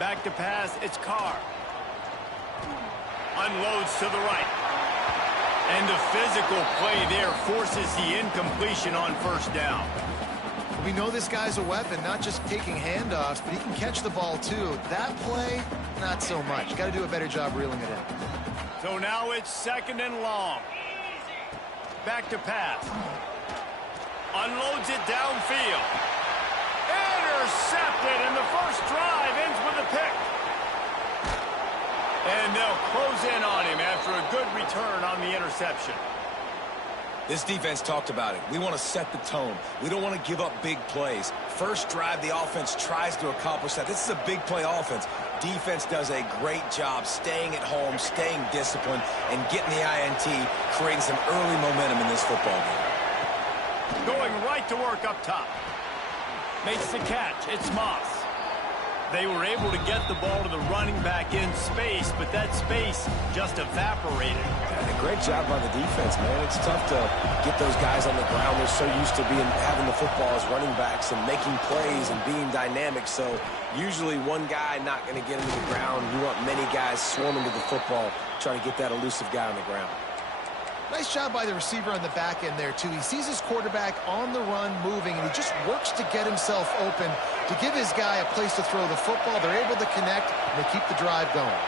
Back to pass, it's Carr. Unloads to the right. And the physical play there forces the incompletion on first down. We know this guy's a weapon, not just taking handoffs, but he can catch the ball too. That play, not so much. Got to do a better job reeling it in. So now it's 2nd and long. Back to pass. Unloads it downfield. Intercepted, and the first drive ends with a pick. And they'll close in on him after a good return on the interception. This defense talked about it. We want to set the tone. We don't want to give up big plays. First drive, the offense tries to accomplish that. This is a big play offense. Defense does a great job staying at home, staying disciplined, and getting the INT, creating some early momentum in this football game. Going right to work up top. Makes the catch. It's Moss. They were able to get the ball to the running back in space, but that space just evaporated. And a great job by the defense, man. It's tough to get those guys on the ground. They're so used to having the football as running backs and making plays and being dynamic. So usually one guy not going to get into the ground. You want many guys swarming to the football, trying to get that elusive guy on the ground. Nice job by the receiver on the back end there, too. He sees his quarterback on the run moving, and he just works to get himself open to give his guy a place to throw the football. They're able to connect, and they keep the drive going.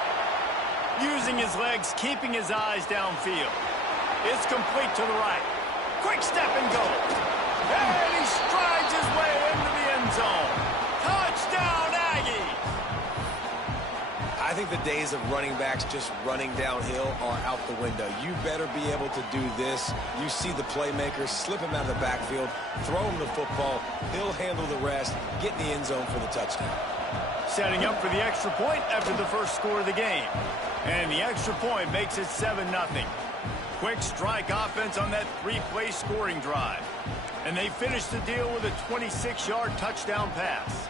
Using his legs, keeping his eyes downfield. It's complete to the right. Quick step and go. And he strides his way into the end zone. Touchdown, Aggie! I think the days of running backs just running downhill are out the window. You better be able to do this. You see the playmaker, slip him out of the backfield, throw him the football, he'll handle the rest, get in the end zone for the touchdown. Setting up for the extra point after the first score of the game. And the extra point makes it 7-0. Quick strike offense on that 3-play scoring drive. And they finish the deal with a 26-yard touchdown pass.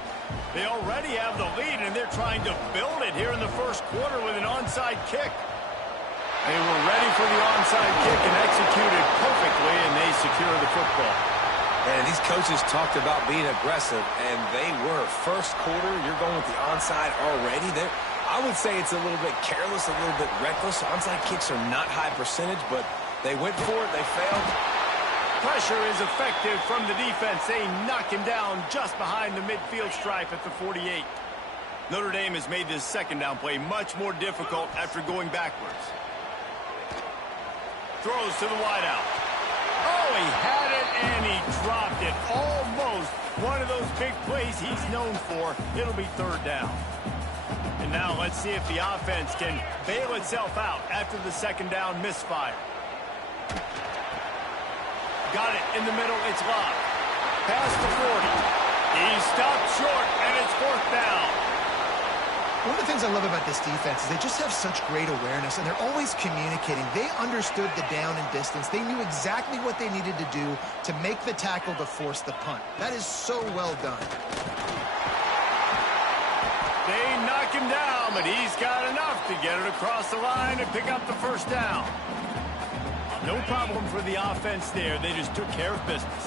They already have the lead, and they're trying to build it here in the first quarter with an onside kick. They were ready for the onside kick and executed perfectly, and they secure the football. And these coaches talked about being aggressive, and they were. First quarter, you're going with the onside already. I would say it's a little bit careless, a little bit reckless. Onside kicks are not high percentage, but they went for it. They failed. Pressure is effective from the defense. They knock him down just behind the midfield stripe at the 48. Notre Dame has made this second down play much more difficult after going backwards. Throws to the wideout. Oh, he had it and he dropped it. Almost one of those big plays he's known for. It'll be third down. And now let's see if the offense can bail itself out after the second down misfire. Got it in the middle. It's Love. Past the 40. He stopped short, and it's fourth down. One of the things I love about this defense is they just have such great awareness, and they're always communicating. They understood the down and distance. They knew exactly what they needed to do to make the tackle to force the punt. That is so well done. They knock him down, but he's got enough to get it across the line and pick up the first down. No problem for the offense there. They just took care of business.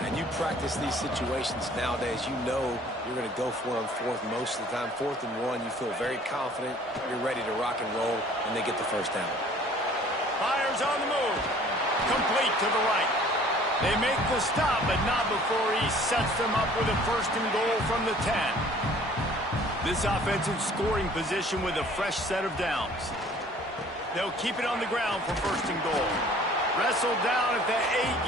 And you practice these situations nowadays. You know you're going to go for it on fourth most of the time. 4th and 1, you feel very confident. You're ready to rock and roll, and they get the first down. Fires on the move. Complete to the right. They make the stop, but not before he sets them up with a first and goal from the 10. This offensive scoring position with a fresh set of downs. They'll keep it on the ground for first and goal. Wrestled down at the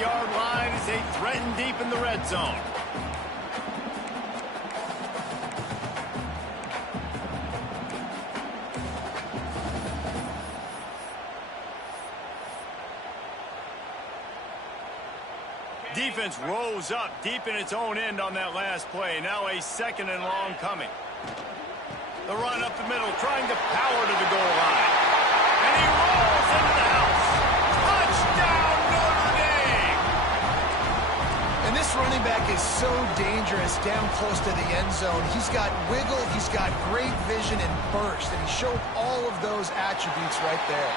8-yard line as they threaten deep in the red zone. Defense rose up deep in its own end on that last play. Now a 2nd and long coming. The run up the middle, trying to power to the goal line. And he rolls into the house. Touchdown, Notre Dame! And this running back is so dangerous down close to the end zone. He's got wiggle, he's got great vision and burst, and he showed all of those attributes right there.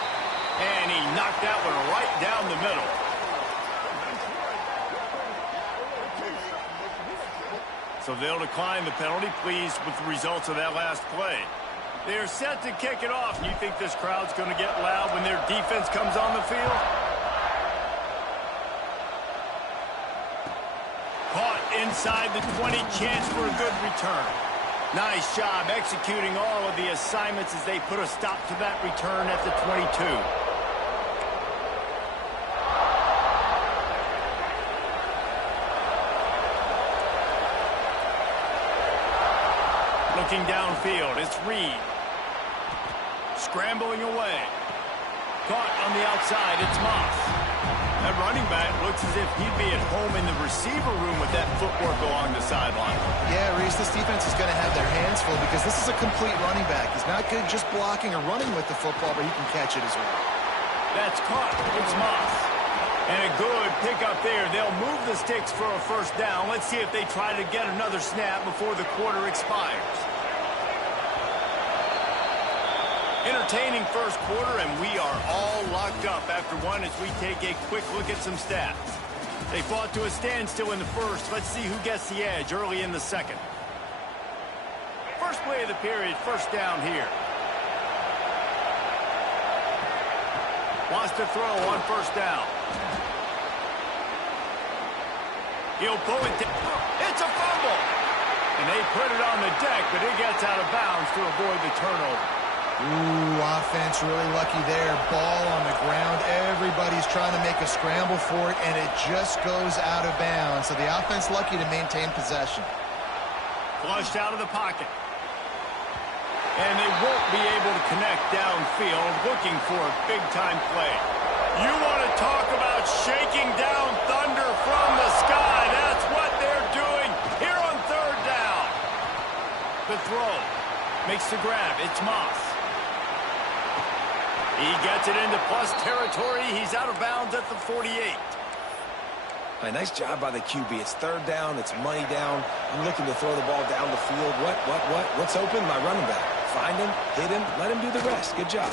And he knocked that one right down the middle. So they'll decline the penalty, pleased with the results of that last play. They're set to kick it off. You think this crowd's going to get loud when their defense comes on the field? Caught inside the 20, chance for a good return. Nice job executing all of the assignments as they put a stop to that return at the 22. Looking downfield, it's Reed. Scrambling away. Caught on the outside, it's Moss. That running back looks as if he'd be at home in the receiver room with that footwork along the sideline. Yeah, Reese, this defense is going to have their hands full because this is a complete running back. He's not good just blocking or running with the football, but he can catch it as well. That's caught. It's Moss. And a good pickup there. They'll move the sticks for a first down. Let's see if they try to get another snap before the quarter expires. Entertaining first quarter, and we are all locked up after one as we take a quick look at some stats. They fought to a standstill in the first. Let's see who gets the edge early in the second. First play of the period, first down here. Wants to throw on first down. He'll pull it down. It's a fumble! And they put it on the deck, but it gets out of bounds to avoid the turnover. Ooh, offense really lucky there. Ball on the ground. Everybody's trying to make a scramble for it, and it just goes out of bounds. So the offense lucky to maintain possession. Flushed out of the pocket. And they won't be able to connect downfield, looking for a big-time play. You want to talk about shaking down thunder from the sky. That's what they're doing here on third down. The throw makes the grab. It's Moss. He gets it into plus territory. He's out of bounds at the 48. Nice job by the QB. It's third down. It's money down. I'm looking to throw the ball down the field. What's open? My running back. Find him, hit him, let him do the rest. Good job.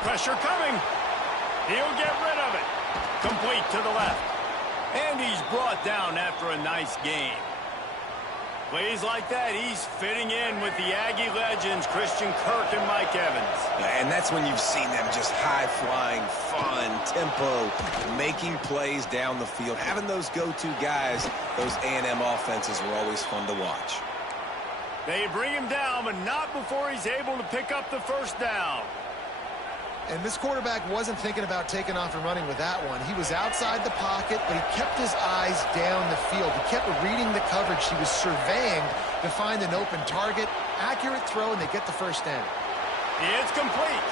Pressure coming. He'll get rid of it. Complete to the left. And he's brought down after a nice game. Plays like that, he's fitting in with the Aggie legends, Christian Kirk and Mike Evans. And that's when you've seen them just high-flying, fun, tempo, making plays down the field. Having those go-to guys, those A&M offenses were always fun to watch. They bring him down, but not before he's able to pick up the first down. And this quarterback wasn't thinking about taking off and running with that one. He was outside the pocket, but he kept his eyes down the field. He kept reading the coverage. He was surveying to find an open target. Accurate throw, and they get the first down. It's complete.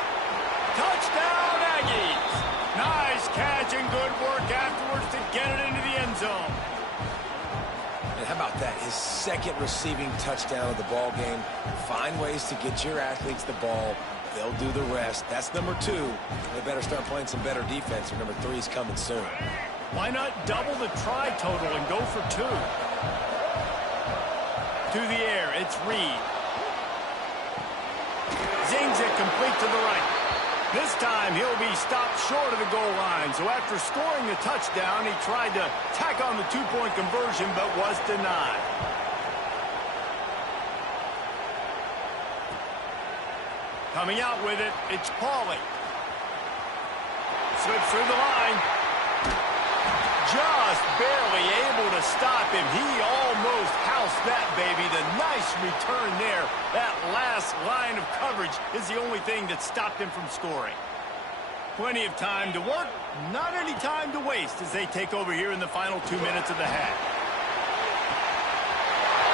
Touchdown, Aggies. Nice catch and good work afterwards to get it into the end zone. And how about that? His second receiving touchdown of the ball game. Find ways to get your athletes the ball. They'll do the rest. That's number 2. They better start playing some better defense, or number 3 is coming soon. Why not double the try total and go for 2? To the air, it's Reed. Zings it complete to the right. This time he'll be stopped short of the goal line. So after scoring the touchdown, he tried to tack on the 2-point conversion, but was denied. Coming out with it, it's Pauly. Slips through the line. Just barely able to stop him. He almost housed that baby. The nice return there. That last line of coverage is the only thing that stopped him from scoring. Plenty of time to work, not any time to waste as they take over here in the final 2 minutes of the half.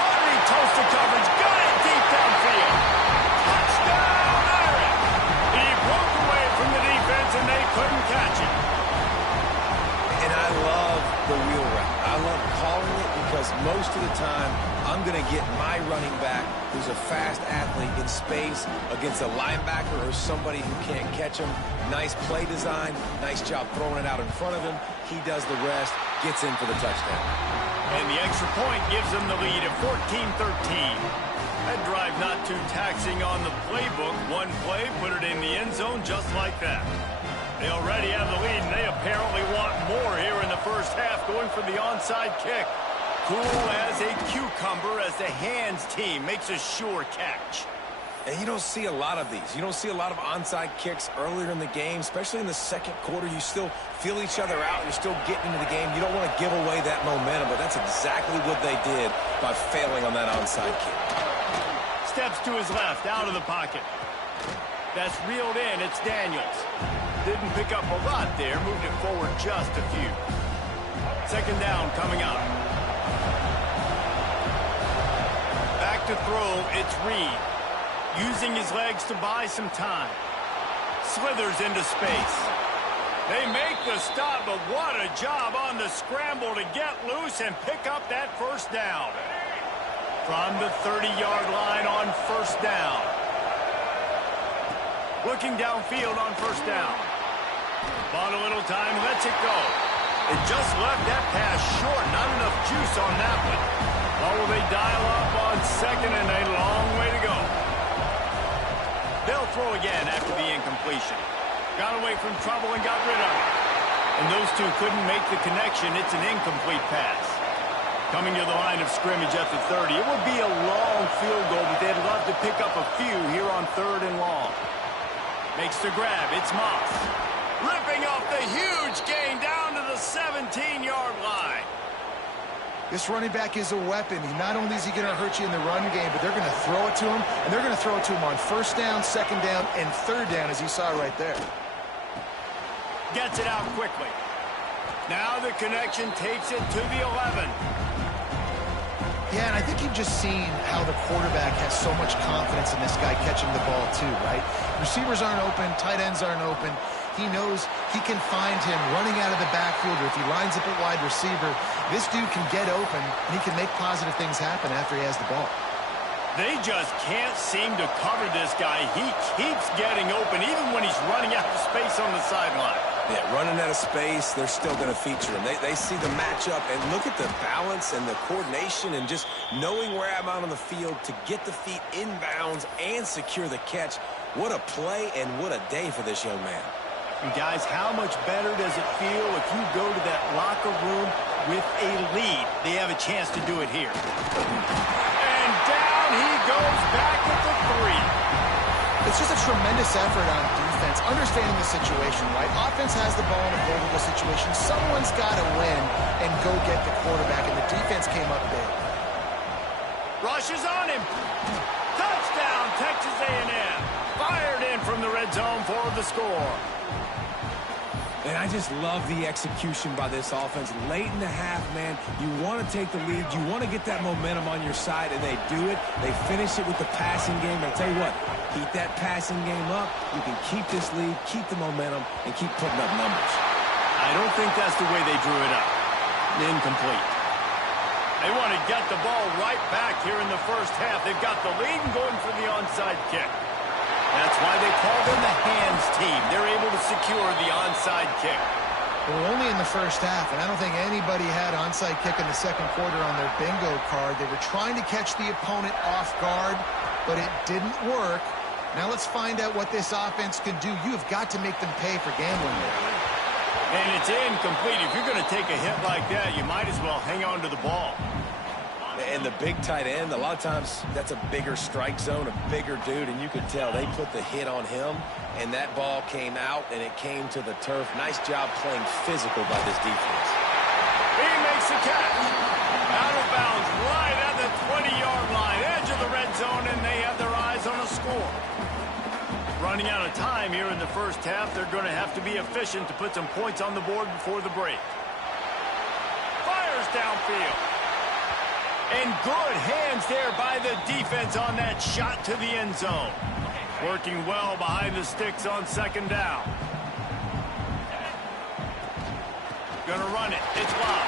Henry toasted coverage, got it deep downfield. Touchdown! From the defense, and they couldn't catch it. And I love the wheel route. I love calling it because most of the time, I'm going to get my running back, who's a fast athlete, in space against a linebacker or somebody who can't catch him. Nice play design. Nice job throwing it out in front of him. He does the rest, gets in for the touchdown. And the extra point gives them the lead at 14-13. That drive not too taxing on the playbook. One play, put it in the end zone just like that. They already have the lead, and they apparently want more here in the first half, going for the onside kick. cool as a cucumber as the hands team makes a sure catch. And you don't see a lot of these. You don't see a lot of onside kicks earlier in the game, especially in the second quarter. You still feel each other out. You're still getting into the game. You don't want to give away that momentum, but that's exactly what they did by failing on that onside kick. Steps to his left, out of the pocket. That's reeled in. It's Daniels. Didn't pick up a lot there. Moved it forward just a few. Second down coming up. Back to throw. It's Reed. Using his legs to buy some time. Slithers into space. They make the stop, but what a job on the scramble to get loose and pick up that first down. From the 30-yard line on first down. Looking downfield on first down. Bought a little time, lets it go. It just left that pass short. Not enough juice on that one. Or will they dial up on second and a long way to go? They'll throw again after the incompletion. Got away from trouble and got rid of it. And those two couldn't make the connection. It's an incomplete pass. Coming to the line of scrimmage at the 30. It would be a long field goal, but they'd love to pick up a few here on third and long. Makes the grab. It's Moss. Ripping off the huge gain down to the 17-yard line. This running back is a weapon. Not only is he going to hurt you in the run game, but they're going to throw it to him, and they're going to throw it to him on first down, second down, and third down, as you saw right there. Gets it out quickly. Now the connection takes it to the 11. Yeah, and I think you've just seen how the quarterback has so much confidence in this guy catching the ball too, right? Receivers aren't open, tight ends aren't open. He knows he can find him running out of the backfield, or if he lines up at wide receiver, this dude can get open, and he can make positive things happen after he has the ball. They just can't seem to cover this guy. He keeps getting open, even when he's running out of space on the sideline. Yeah, running out of space, they're still going to feature him. They see the matchup, and look at the balance and the coordination and just knowing where I'm out on the field to get the feet inbounds and secure the catch. What a play and what a day for this young man. And guys, how much better does it feel if you go to that locker room with a lead? They have a chance to do it here. And down he goes back at the 3. It's just a tremendous effort on defense, understanding the situation, right? Offense has the ball in a favorable situation. Someone's got to win and go get the quarterback, and the defense came up big. Rushes on him. Touchdown, Texas A&M. Fired in from the red zone for the score. And I just love the execution by this offense. Late in the half, man, you want to take the lead. You want to get that momentum on your side, and they do it. They finish it with the passing game. I tell you what, keep that passing game up. You can keep this lead, keep the momentum, and keep putting up numbers. I don't think that's the way they drew it up. Incomplete. They want to get the ball right back here in the first half. They've got the lead and going for the onside kick. That's why they call them the hands team. They're able to secure the onside kick. We're only in the first half, and I don't think anybody had onside kick in the second quarter on their bingo card. They were trying to catch the opponent off guard, but it didn't work. Now let's find out what this offense can do. You have got to make them pay for gambling there. And it's incomplete. If you're going to take a hit like that, you might as well hang on to the ball. And the big tight end, a lot of times that's a bigger strike zone, a bigger dude, and you could tell they put the hit on him, and that ball came out, and it came to the turf. Nice job playing physical by this defense. He makes the catch. Out of bounds right at the 20-yard line, edge of the red zone, and they have their eyes on a score. Running out of time here in the first half, they're going to have to be efficient to put some points on the board before the break. Fires downfield. And good hands there by the defense on that shot to the end zone. Working well behind the sticks on second down. Gonna run it. It's Love.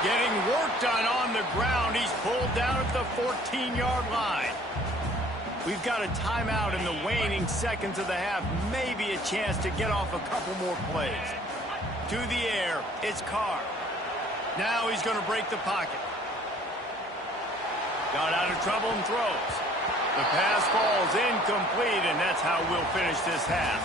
Getting work done on the ground. He's pulled down at the 14-yard line. We've got a timeout in the waning seconds of the half. Maybe a chance to get off a couple more plays. To the air. It's Carr. Now he's going to break the pocket. Got out of trouble and throws. The pass falls incomplete, and that's how we'll finish this half.